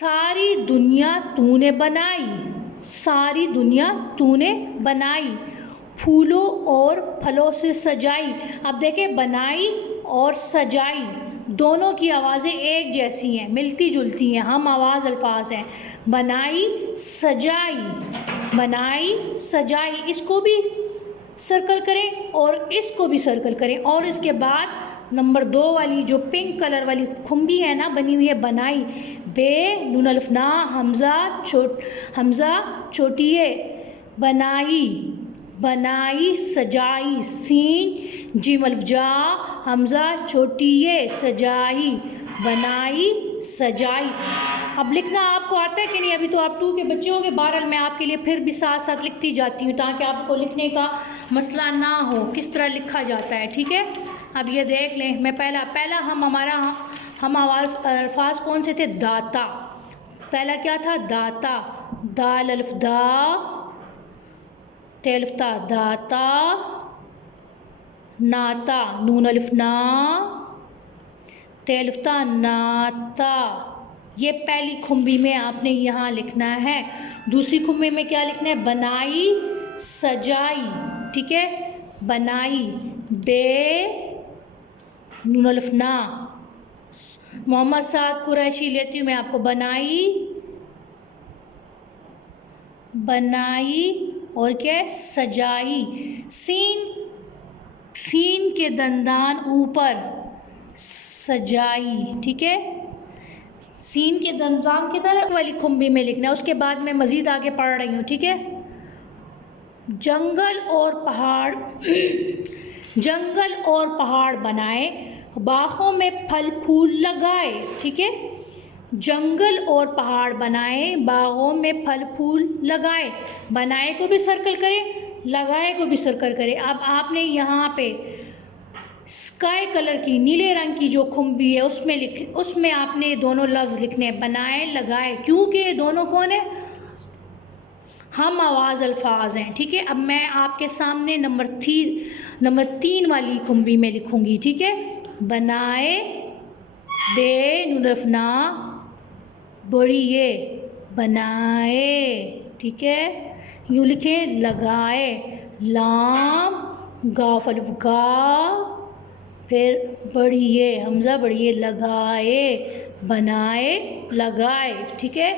सारी दुनिया तूने बनाई, सारी दुनिया तूने बनाई, फूलों और फलों से सजाई। अब देखें, बनाई और सजाई दोनों की आवाज़ें एक जैसी हैं, मिलती जुलती हैं, हम आवाज़ अल्फाज हैं। बनाई सजाई, बनाई सजाई, इसको भी सर्कल करें और इसको भी सर्कल करें। और इसके बाद नंबर 2 वाली जो पिंक कलर वाली खुम्बी है ना बनी हुई है, बनाई, बे नून अलिफ ना हमज़ा छोटिए, बनाई, बनाई सजाई, सीन जीम अलिफ जा हमज़ा छोटिए, सजाई, बनाई सजाई। अब लिखना आपको आता है कि नहीं? अभी तो आप 2 के बच्चे होंगे, बहरहाल मैं आपके लिए फिर भी साथ साथ लिखती जाती हूँ ताकि आपको लिखने का मसला ना हो किस तरह लिखा जाता है, ठीक है। अब ये देख लें, मैं पहला हम अल्फाज कौन से थे? दाता। पहला क्या था? दाता, दाल अलिफ दा, ते अलिफ ता, दाता, नाता, नून अलिफ ना, ते अलिफ ता, नाता। ये पहली खुम्बी में आपने यहाँ लिखना है। दूसरी खुम्बी में क्या लिखना है? बनाई सजाई, ठीक है। बनाई, बे नून अलिफ ना, मोहम्मद साद कुरैशी लेती हूँ मैं आपको, बनाई, बनाई और क्या है? सजाई। सीन के दंदान ऊपर, सजाई, ठीक है। सीन के दंदान किधर वाली खुम्बी में लिखना है, उसके बाद मैं मज़ीद आगे पढ़ रही हूँ, ठीक है। जंगल और पहाड़ जंगल और पहाड़ बनाए, बागों में फल फूल लगाए, ठीक है। जंगल और पहाड़ बनाए, बागों में फल फूल लगाए। बनाए को भी सर्कल करें, लगाए को भी सर्कल करें। अब आपने यहाँ पे स्काई कलर की, नीले रंग की जो खुम्बी है उसमें आपने दोनों लफ्ज़ लिखने हैं, बनाए लगाए, क्योंकि दोनों कौन है? हम आवाज़ अल्फाज हैं, ठीक है। अब मैं आपके सामने नंबर 3 वाली खुम्बी में लिखूँगी, ठीक है। बनाए, बे नून अलिफ ना, बड़ी ये, बनाए, ठीक है। यूँ लिखें, लगाए, लाम गाफ अलिफ गा, फिर बड़ी ये हमज़ा बड़ी ये, लगाए, बनाए, लगाए, ठीक है।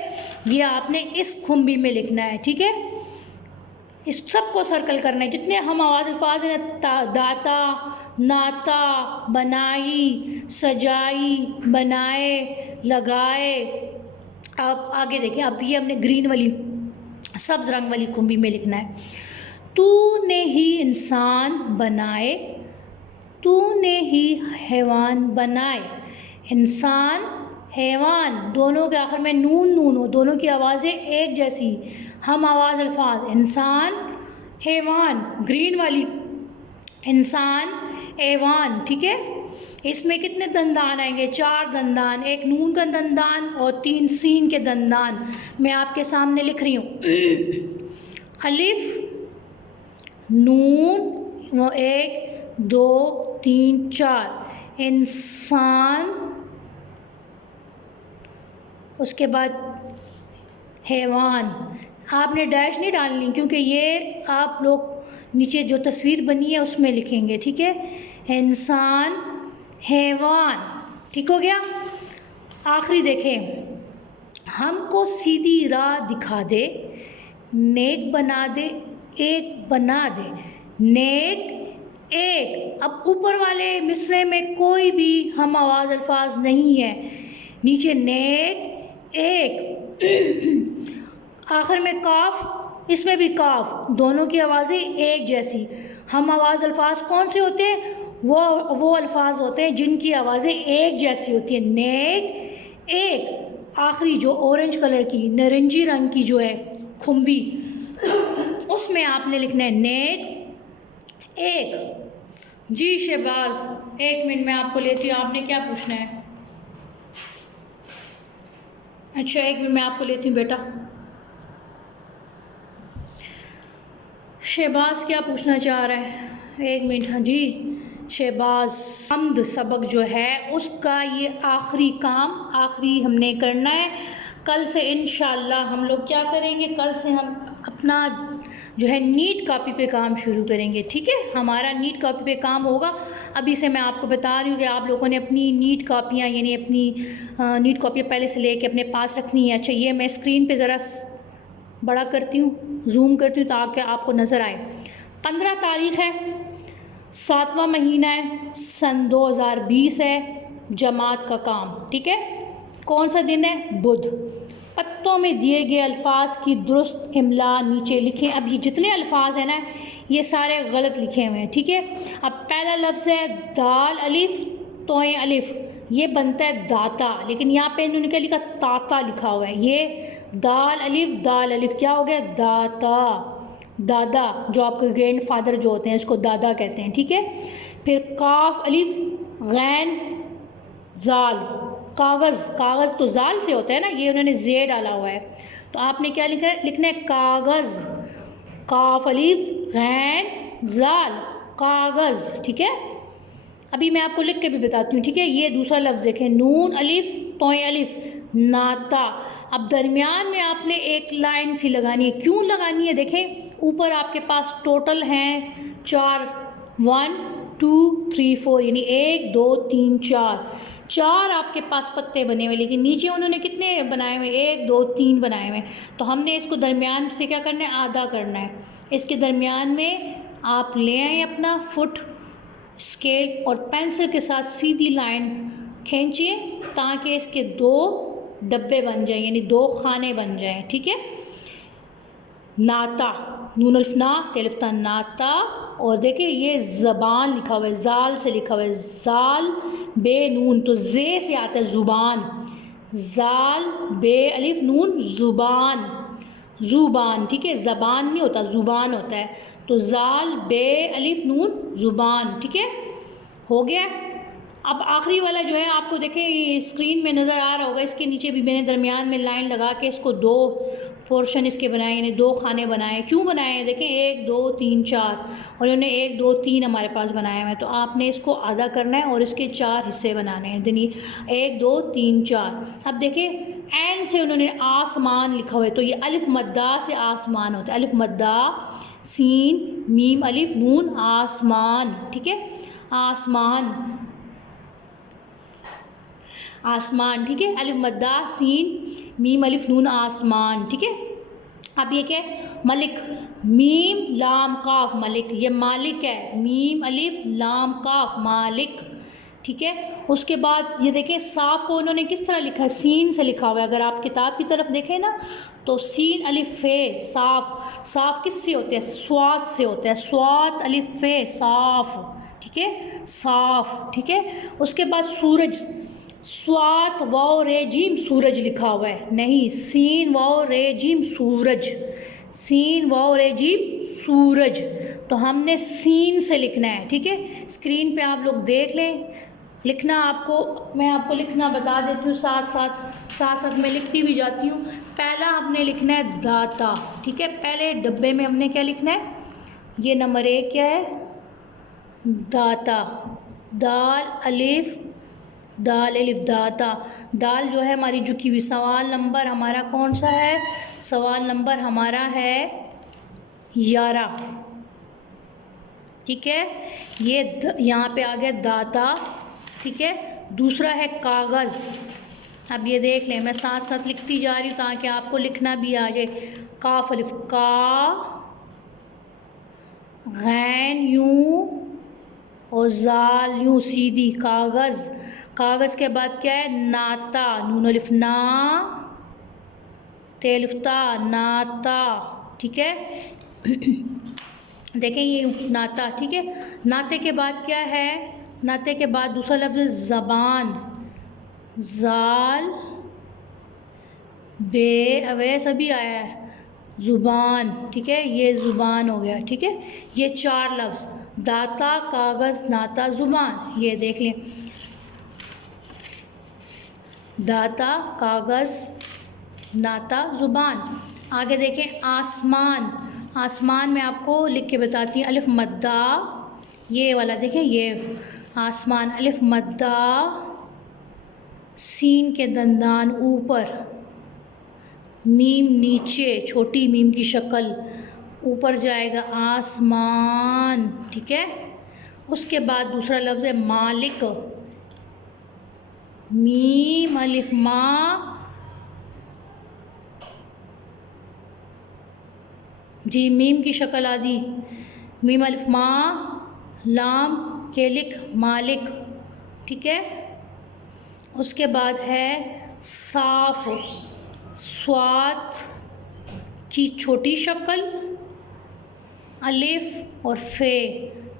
ये आपने इस खुम्बी में लिखना है, ठीक है। इस सब को सर्कल करना है, जितने हम आवाज़ अल्फाज हैं, दाता, नाता, बनाई, सजाई, बनाए, लगाए। अब आगे देखें, अब ये हमने ग्रीन वाली सब्ज़ रंग वाली खुम्बी में लिखना है। तूने ही इंसान बनाए, तूने ही हैवान बनाए। इंसान, हैवान, दोनों के आखिर में नून हो, दोनों की आवाज़ें एक जैसी, हम आवाज़ अल्फाज। इंसान, हैवान, ग्रीन वाली इंसान, हैवान, ठीक है। इसमें कितने दंदान आएंगे? 4 दंदान, एक नून का दंदान और 3 सीन के दंदान। मैं आपके सामने लिख रही हूँ। अलिफ, नून, वो 1 2 3 4, इंसान, उसके बाद हैवान। आपने डैश नहीं डालनी क्योंकि ये आप लोग नीचे जो तस्वीर बनी है उसमें लिखेंगे, ठीक है। इंसान, हैवान, ठीक हो गया। आखिरी देखें, हमको सीधी राह दिखा दे, नेक बना दे, एक बना दे, नेक एक। अब ऊपर वाले मिसरे में कोई भी हम आवाज़ अल्फाज नहीं है, नीचे नेक एक, आखिर में काफ, इसमें भी काफ, दोनों की आवाज़ें एक जैसी। हम आवाज़ अल्फाज कौन से होते हैं? वो अल्फाज होते हैं जिनकी आवाज़ें एक जैसी होती हैं। नेक एक, आखिरी जो ऑरेंज कलर की, नारंगी रंग की जो है खुम्बी, उसमें आपने लिखना है नेक एक। जी शहबाज, 1 मिनट में आपको लेती हूँ, आपने क्या पूछना है? अच्छा, 1 मिनट में आपको लेती हूँ बेटा। शहबाज क्या पूछना चाह रहा है? 1 मिनट। हाँ जी शहबाज, हम्द सबक जो है उसका ये आखिरी काम, आखिरी हमने करना है। कल से इंशाल्लाह हम लोग क्या करेंगे, कल से हम अपना जो है नीट कॉपी पे काम शुरू करेंगे। ठीक है, हमारा नीट कॉपी पे काम होगा। अभी से मैं आपको बता रही हूँ कि आप लोगों ने अपनी नीट कॉपियाँ यानी अपनी नीट कॉपियाँ पहले से लेके अपने पास रखनी है। अच्छा, ये मैं स्क्रीन पे ज़रा बड़ा करती हूँ, जूम करती हूँ ताकि आपको नज़र आए। 15 तारीख़ है, 7वां महीना है, सन 2020 है, जमात का काम। ठीक है, कौन सा दिन है? बुध। पत्तों में दिए गए अल्फाज की दुरुस्त इमला नीचे लिखें। अब ये जितने अल्फाज हैं ना, ये सारे गलत लिखे हुए हैं। ठीक है, अब पहला लफ्ज़ है दाल अलिफ तोए अलिफ, ये बनता है दाता, लेकिन यहाँ पे इन्होंने क्या लिखा? ताता लिखा हुआ है। ये दाल अलिफ क्या हो गया? दाता, दादा, जो आपके ग्रैंड फादर जो होते हैं इसको दादा कहते हैं। ठीक है, फिर काफ अलिफ गैन जाल, कागज़, कागज़ तो जाल से होता है ना, ये उन्होंने जे डाला हुआ है, तो आपने क्या लिखना है? कागज़, काफ अलिफ गैन जाल, कागज़। ठीक है, अभी मैं आपको लिख के भी बताती हूँ। ठीक है, ये दूसरा लफ्ज़ देखें, नून अलिफ तोए अलिफ, नाता। अब दरमियान में आपने एक लाइन सी लगानी है। क्यों लगानी है? देखें, ऊपर आपके पास टोटल हैं 4, 1 2 3 4, यानी 1 2 3 4 आपके पास पत्ते बने हुए, लेकिन नीचे उन्होंने कितने बनाए हुए? 1 2 3 बनाए हुए। तो हमने इसको दरमियान से क्या करना है? आधा करना है। इसके दरमियान में आप ले आए अपना फुट, स्केल और पेंसिल के साथ सीधी लाइन खींचिए ताकि इसके 2 डब्बे बन जाएं, यानी 2 खाने बन जाएं। ठीक है, नाता, नून अल्फ ना तेलिफ्ता, नाता। और देखिए ये ज़बान लिखा हुआ है, जाल से लिखा हुआ है, जाल बे नून, तो जे से आता है ज़ुबान, जाल बे अलिफ नून ज़ुबान, ज़ुबान। ठीक है, ज़बान नहीं होता, ज़ुबान होता है, तो जाल बे अलिफ नून ज़ुबान। ठीक है, हो गया। अब आखिरी वाला जो है आपको देखें, ये स्क्रीन में नज़र आ रहा होगा, इसके नीचे भी मैंने दरमियान में लाइन लगा के इसको 2 पोर्शन इसके बनाए, यानी 2 खाने बनाए। क्यों बनाए हैं? देखें, 1 2 3 4, और इन्होंने 1 2 3 हमारे पास बनाए हुए हैं, तो आपने इसको आधा करना है और इसके 4 हिस्से बनाने हैं, यानी 1 2 3 4। अब देखें, एंड से उन्होंने आसमान लिखा हुआ है, तो ये अलिफ मद्दा से आसमान होता है, अलिफ मद्दा सीन मीम अलिफ नून आसमान। ठीक है, आसमान, आसमान। ठीक है, अलिफ मद्दा सीन मीम अलिफ नून आसमान। ठीक है, अब ये क्या है? मलिक, मीम लाम काफ मलिक, ये मालिक है, मीम अलिफ लाम काफ मालिक। ठीक है, उसके बाद ये देखें, साफ को उन्होंने किस तरह लिखा है? सीन से लिखा हुआ है। अगर आप किताब की तरफ देखें ना, तो सीन अलिफ फे साफ, साफ किस से होते हैं? स्वात से होता है, स्वात अलिफ फे साफ। ठीक है, साफ। ठीक है, उसके बाद सूरज, स्वात वाव रेजिम सूरज लिखा हुआ है, नहीं, सीन वाव रेजिम सूरज, सीन वाव रेजिम सूरज, तो हमने सीन से लिखना है। ठीक है, स्क्रीन पे आप लोग देख लें, लिखना आपको, मैं आपको लिखना बता देती हूँ, साथ मैं लिखती भी जाती हूँ। पहला हमने लिखना है दाता। ठीक है, पहले डब्बे में हमने क्या लिखना है? ये नंबर 1 क्या है? दाता, दाल अलिफ दाता। दाल जो है हमारी झुकी हुई। सवाल नंबर हमारा कौन सा है? सवाल नंबर हमारा है 11। ठीक है, ये यहाँ पे आ गया दाता। ठीक है, दूसरा है कागज़। अब ये देख लें, मैं साथ साथ लिखती जा रही हूँ ताकि आपको लिखना भी आ जाए। काफ अलिफ का, गैन यूं और जाल यूं सीधी, कागज़। कागज़ के बाद क्या है? नाता, नून अलिफ ना तेलिफ्ता, नाता। ठीक है, देखें ये नाता। ठीक है, नाते के बाद क्या है? नाते के बाद दूसरा लफ्ज़ है ज़बान, जाल बे अवे सभी आया है, ज़ुबान। ठीक है, ये ज़ुबान हो गया। ठीक है, ये 4 लफ्ज़, दाता, कागज़, नाता, ज़ुबान, ये देख लें, दाता, कागज़, नाता, ज़ुबान। आगे देखें आसमान। आसमान में आपको लिख के बताती हैं, अलिफ मद्दा, ये वाला देखें, ये आसमान, अलिफ मद्दा सीन के दंदान ऊपर, मीम नीचे, छोटी मीम की शक्ल, ऊपर जाएगा आसमान, ठीक है। उसके बाद दूसरा लफ्ज़ है मालिक, मीम अलिफ मा, जी मीम की शक्ल आदि, मीम अलिफ मा लाम केलिक मालिक, ठीक है। उसके बाद है साफ, स्वाद की छोटी शक्ल, अलिफ और फे,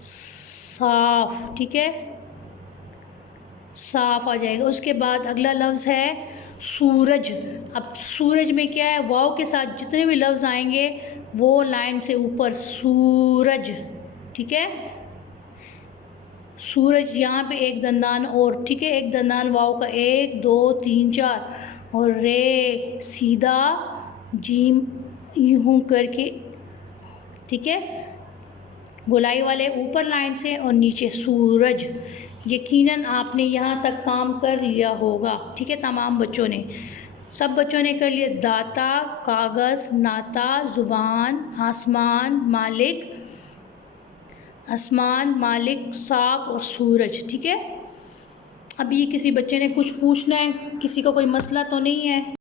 साफ, ठीक है, साफ आ जाएगा। उसके बाद अगला लफ्ज़ है सूरज। अब सूरज में क्या है, वाव के साथ जितने भी लफ्ज़ आएंगे वो लाइन से ऊपर, सूरज, ठीक है। सूरज, यहाँ पे एक दंदान और, ठीक है, एक दंदान वाव का, 1 2 3 4, और रे सीधा, जीम यूं करके, ठीक है, गोलाई वाले ऊपर लाइन से और नीचे सूरज। यकीनन आपने यहाँ तक काम कर लिया होगा, ठीक है, तमाम बच्चों ने, सब बच्चों ने कर लिया। दाता, कागज़, नाता, ज़ुबान, आसमान, मालिक, आसमान, मालिक, साफ और सूरज, ठीक है। अभी किसी बच्चे ने कुछ पूछना है, किसी का कोई मसला तो नहीं है?